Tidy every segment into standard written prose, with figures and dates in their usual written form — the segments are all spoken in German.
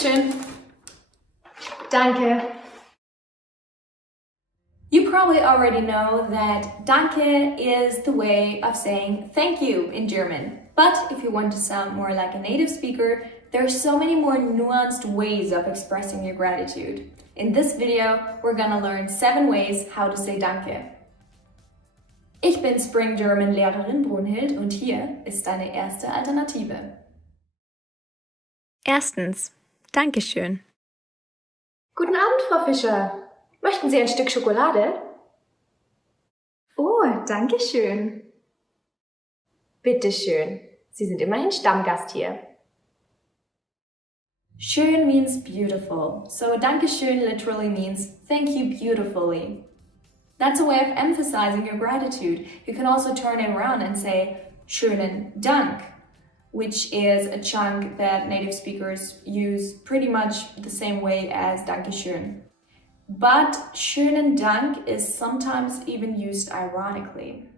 Dankeschön. Danke. You probably already know that Danke is the way of saying thank you in German. But if you want to sound more like a native speaker, there are so many more nuanced ways of expressing your gratitude. In this video, we're gonna learn 7 ways how to say Danke. Ich bin Spring German Lehrerin Brunhild und hier ist deine erste Alternative. Erstens, Dankeschön. Guten Abend, Frau Fischer. Möchten Sie ein Stück Schokolade? Oh, danke schön. Bitte schön. Sie sind immerhin Stammgast hier. Schön means beautiful, so Dankeschön literally means thank you beautifully. That's a way of emphasizing your gratitude. You can also turn it around and say Schönen Dank, which is a chunk that native speakers use pretty much the same way as Dankeschön. But Schönen Dank is sometimes even used ironically.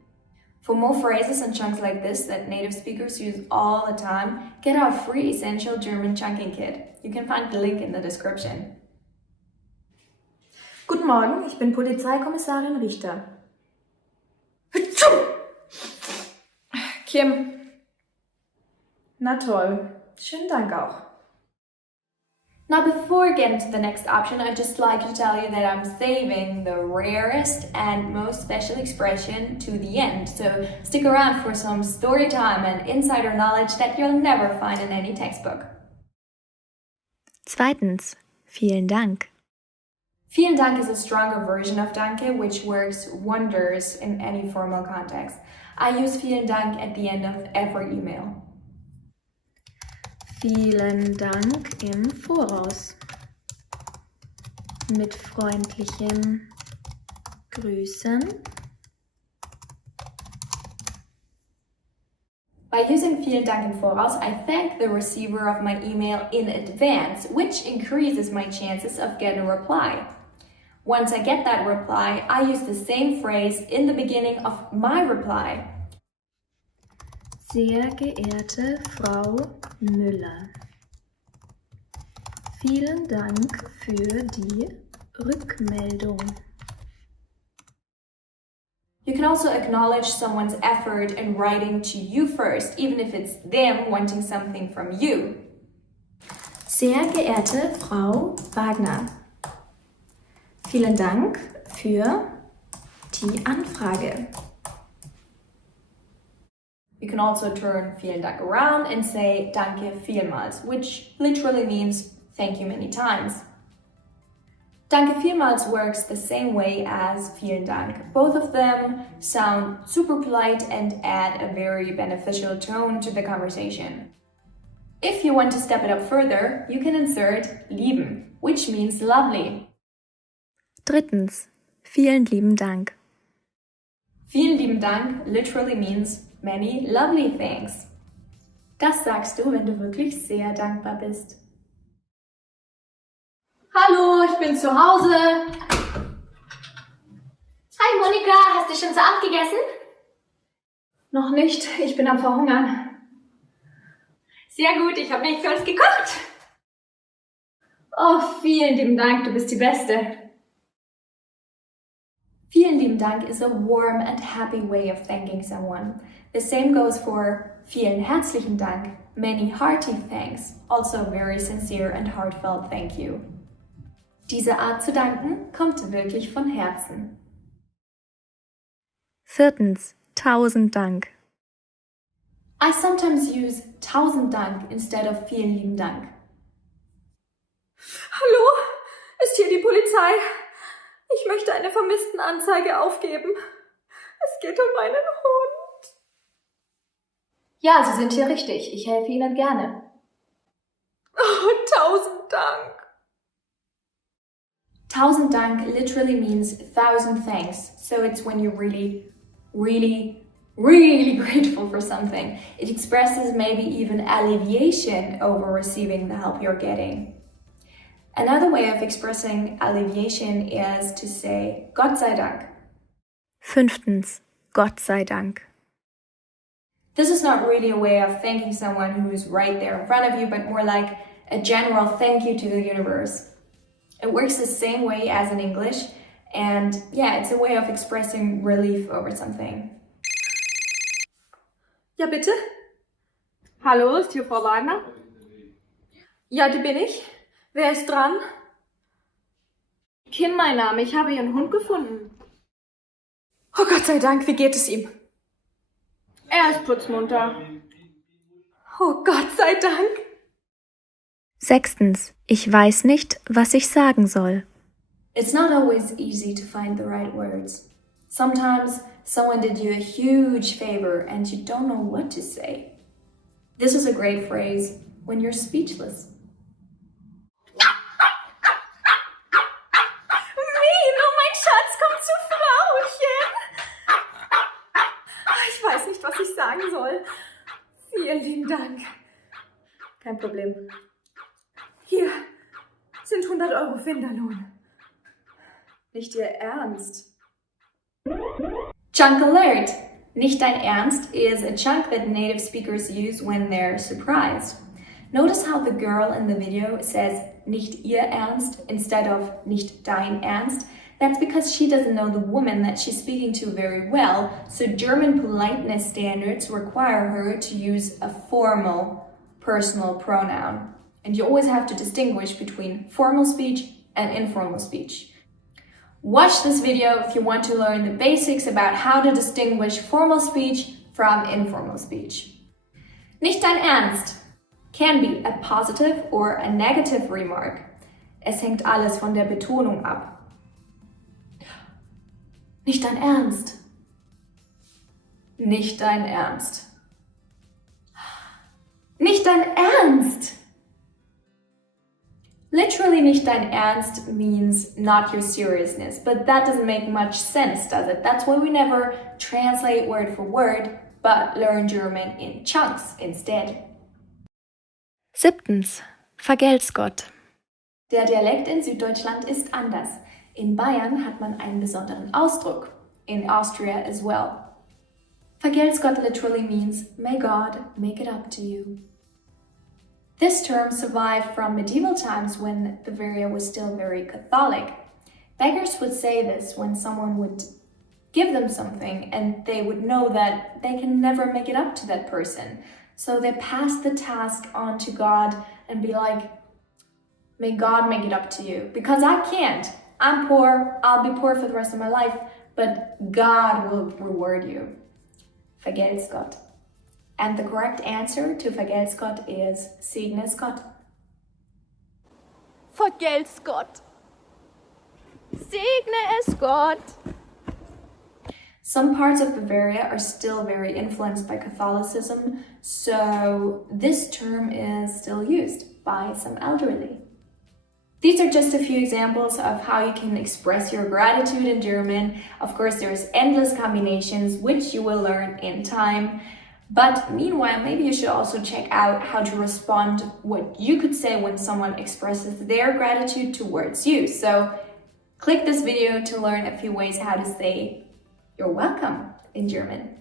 For more phrases and chunks like this that native speakers use all the time, get our free Essential German Chunking Kit. You can find the link in the description. Guten Morgen, ich bin Polizeikommissarin Richter. Kim. Na toll. Schönen Dank auch. Now before getting to the next option, I'd just like to tell you that I'm saving the rarest and most special expression to the end. So stick around for some story time and insider knowledge that you'll never find in any textbook. Zweitens, vielen Dank. Vielen Dank is a stronger version of Danke, which works wonders in any formal context. I use Vielen Dank at the end of every email. Vielen Dank im Voraus. Mit freundlichen Grüßen. By using Vielen Dank im Voraus, I thank the receiver of my email in advance, which increases my chances of getting a reply. Once I get that reply, I use the same phrase in the beginning of my reply. Sehr geehrte Frau Müller, vielen Dank für die Rückmeldung. You can also acknowledge someone's effort in writing to you first, even if it's them wanting something from you. Sehr geehrte Frau Wagner, vielen Dank für die Anfrage. You can also turn Vielen Dank around and say Danke, vielmals, which literally means thank you many times. Danke, vielmals works the same way as Vielen Dank. Both of them sound super polite and add a very beneficial tone to the conversation. If you want to step it up further, you can insert lieben, which means lovely. Drittens, vielen lieben Dank. Vielen lieben Dank literally means many lovely things. Das sagst du, wenn du wirklich sehr dankbar bist. Hallo, ich bin zu Hause. Hi Monika, hast du schon zu Abend gegessen? Noch nicht, ich bin am Verhungern. Sehr gut, ich habe nämlich für uns gekocht. Oh, vielen lieben Dank, du bist die Beste. Vielen lieben Dank is a warm and happy way of thanking someone. The same goes for vielen herzlichen Dank, many hearty thanks, also a very sincere and heartfelt thank you. Diese Art zu danken kommt wirklich von Herzen. Viertens, tausend Dank. I sometimes use Tausend Dank instead of vielen lieben Dank. Hallo, ist hier die Polizei? Ich möchte eine Vermisstenanzeige aufgeben. Es geht um einen Hund. Ja, Sie sind hier richtig. Ich helfe Ihnen gerne. Oh, tausend Dank. Tausend Dank literally means thousand thanks. So it's when you're really grateful for something. It expresses maybe even alleviation over receiving the help you're getting. Another way of expressing alleviation is to say Gott sei Dank. Fünftens, Gott sei Dank. This is not really a way of thanking someone who is right there in front of you, but more like a general thank you to the universe. It works the same way as in English, and yeah, it's a way of expressing relief over something. Ja, bitte? Hallo, ist hier Frau Wagner? Ja, die bin ich. Wer ist dran? Kim, mein Name. Ich habe Ihren Hund gefunden. Oh Gott sei Dank, wie geht es ihm? Er ist putzmunter. Oh Gott sei Dank. 6. Ich weiß nicht, was ich sagen soll. It's not always easy to find the right words. Sometimes someone did you a huge favor and you don't know what to say. This is a great phrase when you're speechless. Mino, mein Schatz, komm zu Frauchen. Ich weiß nicht, was ich sagen soll. Vielen lieben Dank. Kein Problem. Hier sind 100 Euro Finderlohn. Nicht Ihr Ernst? Chunk alert! Nicht dein Ernst is a chunk that native speakers use when they're surprised. Notice how the girl in the video says Nicht Ihr Ernst instead of Nicht dein Ernst. That's because she doesn't know the woman that she's speaking to very well, so German politeness standards require her to use a formal personal pronoun. And you always have to distinguish between formal speech and informal speech. Watch this video if you want to learn the basics about how to distinguish formal speech from informal speech. Nicht dein Ernst can be a positive or a negative remark. Es hängt alles von der Betonung ab. Nicht dein Ernst. Nicht dein Ernst. Nicht dein Ernst. Literally, nicht dein Ernst means not your seriousness, but that doesn't make much sense, does it? That's why we never translate word for word, but learn German in chunks instead. 7. Vergelt's Gott. Der Dialekt in Süddeutschland ist anders. In Bayern hat man einen besonderen Ausdruck. In Austria as well. Vergelt's Gott literally means, may God make it up to you. This term survived from medieval times when Bavaria was still very Catholic. Beggars would say this when someone would give them something and they would know that they can never make it up to that person. So they pass the task on to God and be like, may God make it up to you. Because I can't. I'm poor. I'll be poor for the rest of my life. But God will reward you. Vergelt's Gott. And the correct answer to Vergelt's Gott is segne es Gott. Vergelt's Gott. Segne es Gott. Some parts of Bavaria are still very influenced by Catholicism, so this term is still used by some elderly. These are just a few examples of how you can express your gratitude in German. Of course, there's endless combinations, which you will learn in time. But meanwhile, maybe you should also check out how to respond what you could say when someone expresses their gratitude towards you. So click this video to learn a few ways how to say you're welcome in German.